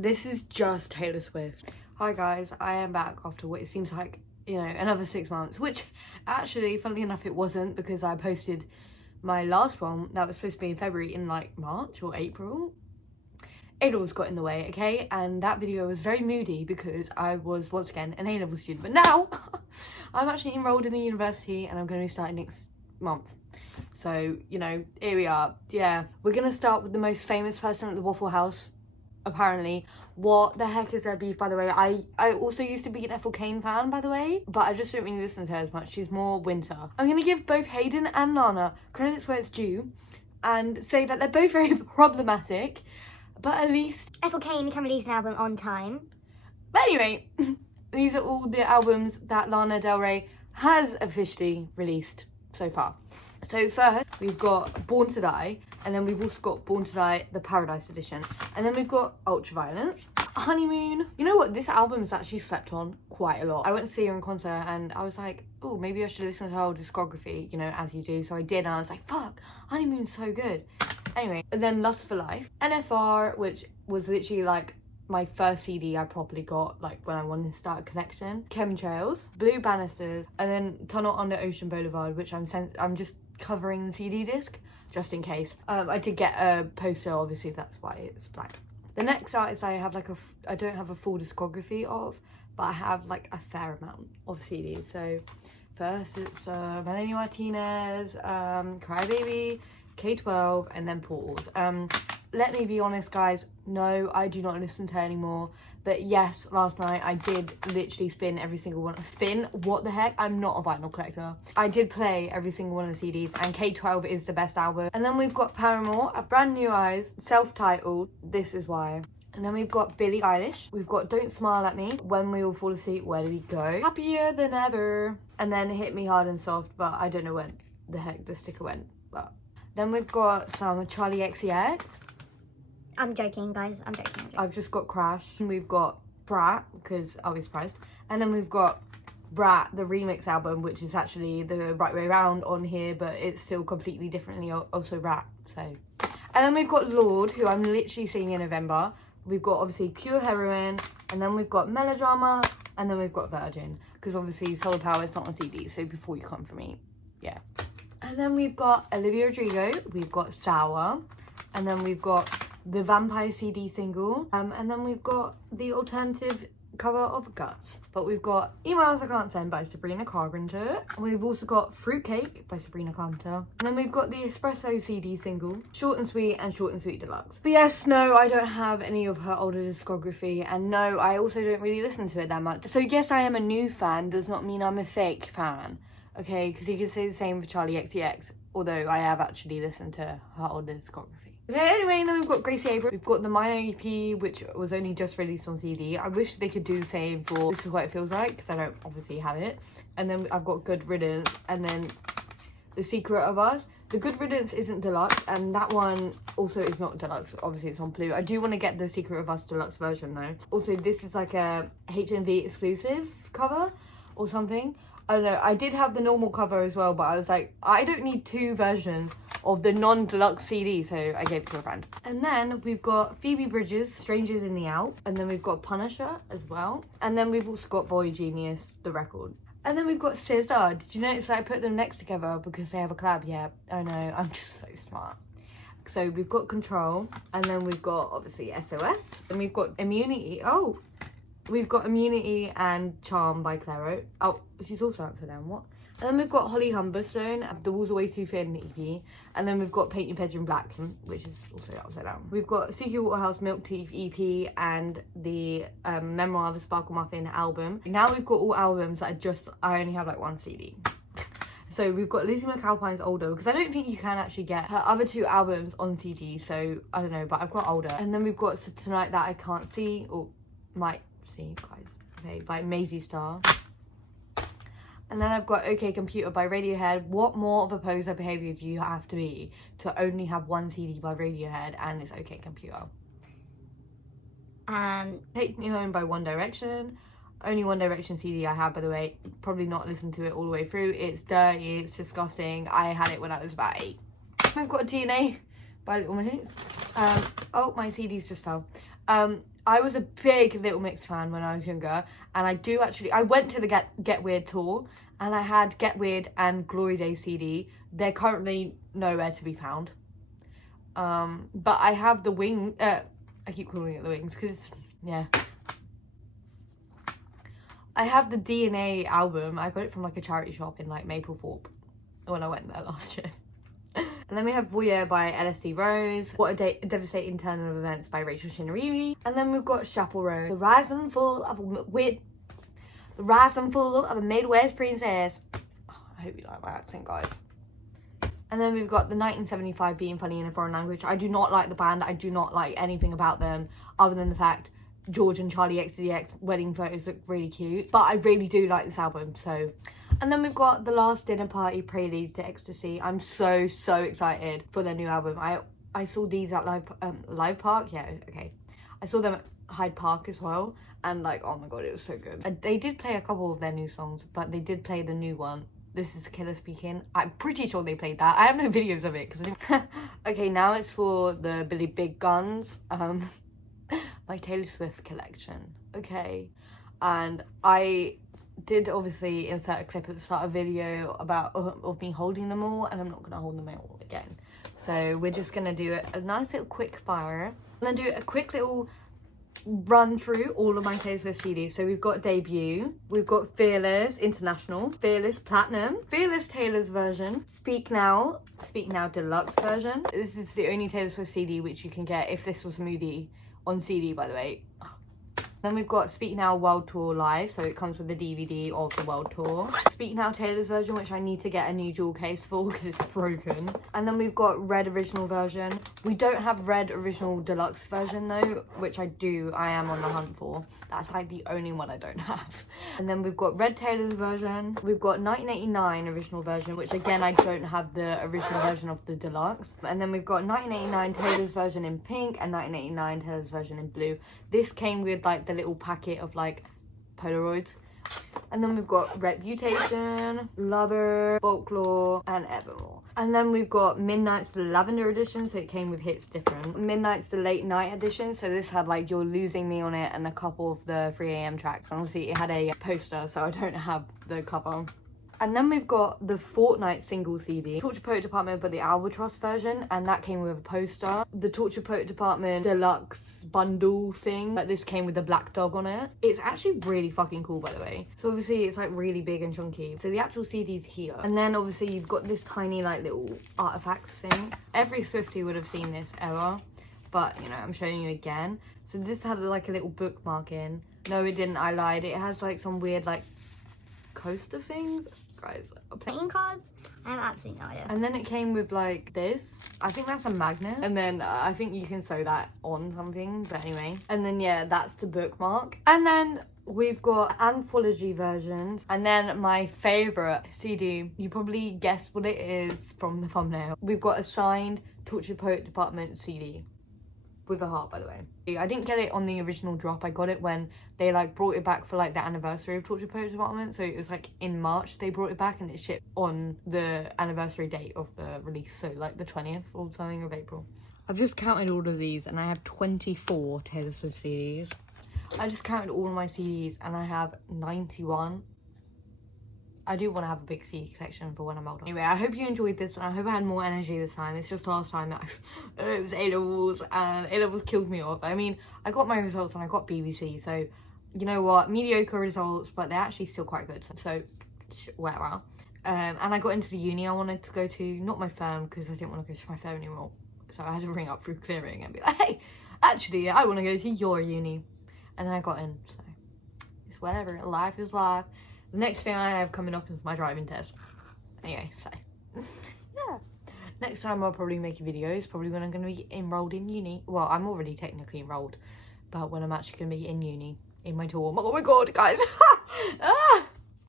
This is just Taylor Swift. Hi guys, I am back after what it seems like, you know, another 6 months, which actually, funnily enough, it wasn't, because I posted my last one that was supposed to be in February in like March or April. It all got in the way, okay? And that video was very moody because I was, once again, an A-level student. But now, I'm actually enrolled in a university and I'm going to be starting next month. So, you know, here we are. Yeah. We're going to start with the most famous person at the Waffle House, apparently. What the heck is their beef, by the way? I also used to be an Ethel Cain fan, by the way, but I just don't really listen to her as much. She's more winter. I'm going to give both Hayden and Lana credits where it's due and say that they're both very problematic. But at least Ethel Cain can release an album on time. But anyway, these are all the albums that Lana Del Rey has officially released so far. So first, we've got Born to Die, and then we've also got Born to Die, the Paradise Edition. And then we've got Ultraviolence, Honeymoon. You know what? This album's actually slept on quite a lot. I went to see her in concert and I was like, oh, maybe I should listen to her whole discography, you know, as you do. So I did, and I was like, fuck, Honeymoon's so good. Anyway, and then Lust for Life, NFR, which was literally like my first CD I properly got, like when I wanted to start a collection. Chemtrails, Blue Banisters, and then Tunnel Under Ocean Boulevard, which I'm just covering the CD disc just in case. I did get a poster, obviously that's why it's black. The next artist I have like I don't have a full discography of, but I have like a fair amount of CDs. So first it's Melanie Martinez, Crybaby, K12, and then Portals. Let me be honest, guys, no, I do not listen to her anymore. But yes, last night I did literally spin every single one. Spin? What the heck? I'm not a vinyl collector. I did play every single one of the CDs, and K12 is the best album. And then we've got Paramore, A Brand New Eyes, self-titled, This Is Why. And then we've got Billie Eilish. We've got Don't Smile at Me, When We All Fall Asleep, Where Do We Go, Happier Than Ever, and then Hit Me Hard and Soft, but I don't know when the heck the sticker went. But then we've got some Charlie XCX. I'm joking, guys. I'm joking. I've just got Crash. We've got Brat, because I'll be surprised. And then we've got Brat, the remix album, which is actually the right way around on here, but it's still completely differently also Brat. So, and then we've got Lorde, who I'm literally seeing in November. We've got obviously Pure Heroin, and then we've got Melodrama, and then we've got Virgin, because obviously Solar Power is not on CD, so before you come for me, yeah. And then we've got Olivia Rodrigo, we've got Sour, and then we've got the Vampire CD single, and then we've got the alternative cover of Guts. But we've got Emails I Can't Send by Sabrina Carpenter, and we've also got Fruitcake by Sabrina Carpenter, and then we've got the Espresso CD single, Short and Sweet and Short and Sweet Deluxe. But yes, no, I don't have any of her older discography, and no, I also don't really listen to it that much. So yes, I am a new fan, does not mean I'm a fake fan, okay? Because you can say the same for Charlie XCX, although I have actually listened to her older discography. Okay, anyway, then we've got Gracie Abrams. We've got the Minor EP, which was only just released on CD. I wish they could do the same for This Is What It Feels Like, because I don't obviously have it. And then I've got Good Riddance, and then The Secret of Us. The Good Riddance isn't deluxe, and that one also is not deluxe. Obviously, it's on Blue. I do want to get the Secret of Us deluxe version, though. Also, this is like a HMV exclusive cover or something. I don't know. I did have the normal cover as well, but I was like, I don't need two versions of the non-deluxe CD, so I gave it to a friend. And then we've got Phoebe Bridgers, Strangers in the Alps, and then we've got Punisher as well, and then we've also got Boy Genius, the record. And then we've got SZA. Did you notice that I put them next together because they have a collab? Yeah, I know, I'm just so smart. So we've got Control, and then we've got obviously SOS, and we've got Immunity. Oh, we've got Immunity and Charm by Clairo. Oh, she's also upside down, what? And then we've got Holly Humberstone, The Walls Are Way Too Thin EP. And then we've got Paint Your Bedroom Black, which is also upside down. We've got Suki Waterhouse Milk Teeth EP and the Memoir of a Sparkle Muffin album. Now we've got all albums that I only have like one CD. So we've got Lizzie McAlpine's Older, because I don't think you can actually get her other two albums on CD. So I don't know, but I've got Older. And then we've got Tonight That I Can't See, or might see, guys, okay, by Maisie Starr. And then I've got OK Computer by Radiohead. What more of a poser behaviour do you have to be to only have one CD by Radiohead and it's OK Computer? Take Me Home by One Direction. Only One Direction CD I have, by the way. Probably not listened to it all the way through. It's dirty, it's disgusting. I had it when I was about 8. We've got DNA by Little Mix. Oh, my CDs just fell. I was a big Little Mix fan when I was younger, and I went to the Get Weird tour, and I had Get Weird and Glory Days CD. They're currently nowhere to be found. But I have the Wing, I keep calling it the Wings, because, yeah. I have the DNA album. I got it from like a charity shop in like Maplethorpe when I went there last year. And then we have Voyeur by LSD Rose, What a Devastating Turn of Events by Rachel Shinariri. And then we've got Chaperone, The Rise and Fall of a Midwest Princess. Oh, I hope you like my accent, guys. And then we've got the 1975 Being Funny in a Foreign Language. I do not like the band. I do not like anything about them other than the fact George and Charlie XCX wedding photos look really cute. But I really do like this album, so... And then we've got The Last Dinner Party, Prelude to Ecstasy. I'm so excited for their new album. I saw these at Live Park. Yeah, okay. I saw them at Hyde Park as well. And like, oh my god, it was so good. And they did play a couple of their new songs, but they did play the new one. This is Killer Speaking. I'm pretty sure they played that. I have no videos of it. Okay, now it's for the Billy Big Guns. My Taylor Swift collection. Okay. And I did obviously insert a clip at the start of the video about of me holding them all, and I'm not gonna hold them all again. So we're just gonna do a nice little quick fire. I'm gonna do a quick little run through all of my Taylor Swift CDs. So we've got Debut, we've got Fearless International, Fearless Platinum, Fearless Taylor's version, Speak Now Deluxe version. This is the only Taylor Swift CD which you can get if this was a movie on CD, by the way. Then we've got Speak Now World Tour Live, so it comes with the DVD of the World Tour. Speak Now Taylor's version, which I need to get a new jewel case for because it's broken. And then we've got Red Original version. We don't have Red Original Deluxe version though, which I am on the hunt for. That's like the only one I don't have. And then we've got Red Taylor's version. We've got 1989 Original version, which again, I don't have the original version of the Deluxe. And then we've got 1989 Taylor's version in pink and 1989 Taylor's version in blue. This came with like the little packet of like Polaroids. And then we've got Reputation, Lover, Folklore, and Evermore. And then we've got Midnight's the Lavender edition, so it came with hits different. Midnight's the Late Night edition, so this had like You're Losing Me on it and a couple of the 3 AM tracks. And obviously it had a poster, so I don't have the cover. And then we've got the Fortnite single CD, Torture Poet Department, but the Albatross version, and that came with a poster. The Torture Poet Department deluxe bundle thing, but this came with the black dog on it. It's actually really fucking cool, by the way. So obviously it's like really big and chunky. So the actual CD's here. And then obviously you've got this tiny like little artifacts thing. Every Swiftie would have seen this ever, but you know, I'm showing you again. So this had like a little bookmark in. No, it didn't, I lied. It has like some weird like coaster things. Guys, playing cards? I have absolutely no idea. And then it came with like this. I think that's a magnet. And then I think you can sew that on something. But anyway. And then yeah, that's to bookmark. And then we've got anthology versions. And then my favourite CD. You probably guessed what it is from the thumbnail. We've got a signed Torture Poet Department CD. With a heart, by the way. I didn't get it on the original drop. I got it when they like brought it back for like the anniversary of Torture Poet Department. So it was like in March they brought it back, and it shipped on the anniversary date of the release. So like the 20th or something of April. I've just counted all of these and I have 24 Taylor Swift CDs. I just counted all of my CDs and I have 91. I do want to have a big CD collection for when I'm older. Anyway, I hope you enjoyed this, and I hope I had more energy this time. It's just last time that it was A-levels, and A-levels killed me off. I mean, I got my results and I got BBC, so you know what? Mediocre results, but they're actually still quite good. So, whatever. And I got into the uni I wanted to go to, not my firm, because I didn't want to go to my firm anymore. So I had to ring up through clearing and be like, hey, actually, I want to go to your uni. And then I got in, so it's whatever. Life is life. The next thing I have coming up is my driving test. Anyway, so yeah. Next time I'll probably make a video. It's probably when I'm going to be enrolled in uni. Well, I'm already technically enrolled, but when I'm actually going to be in uni, in my dorm. Oh my god, guys. Ah!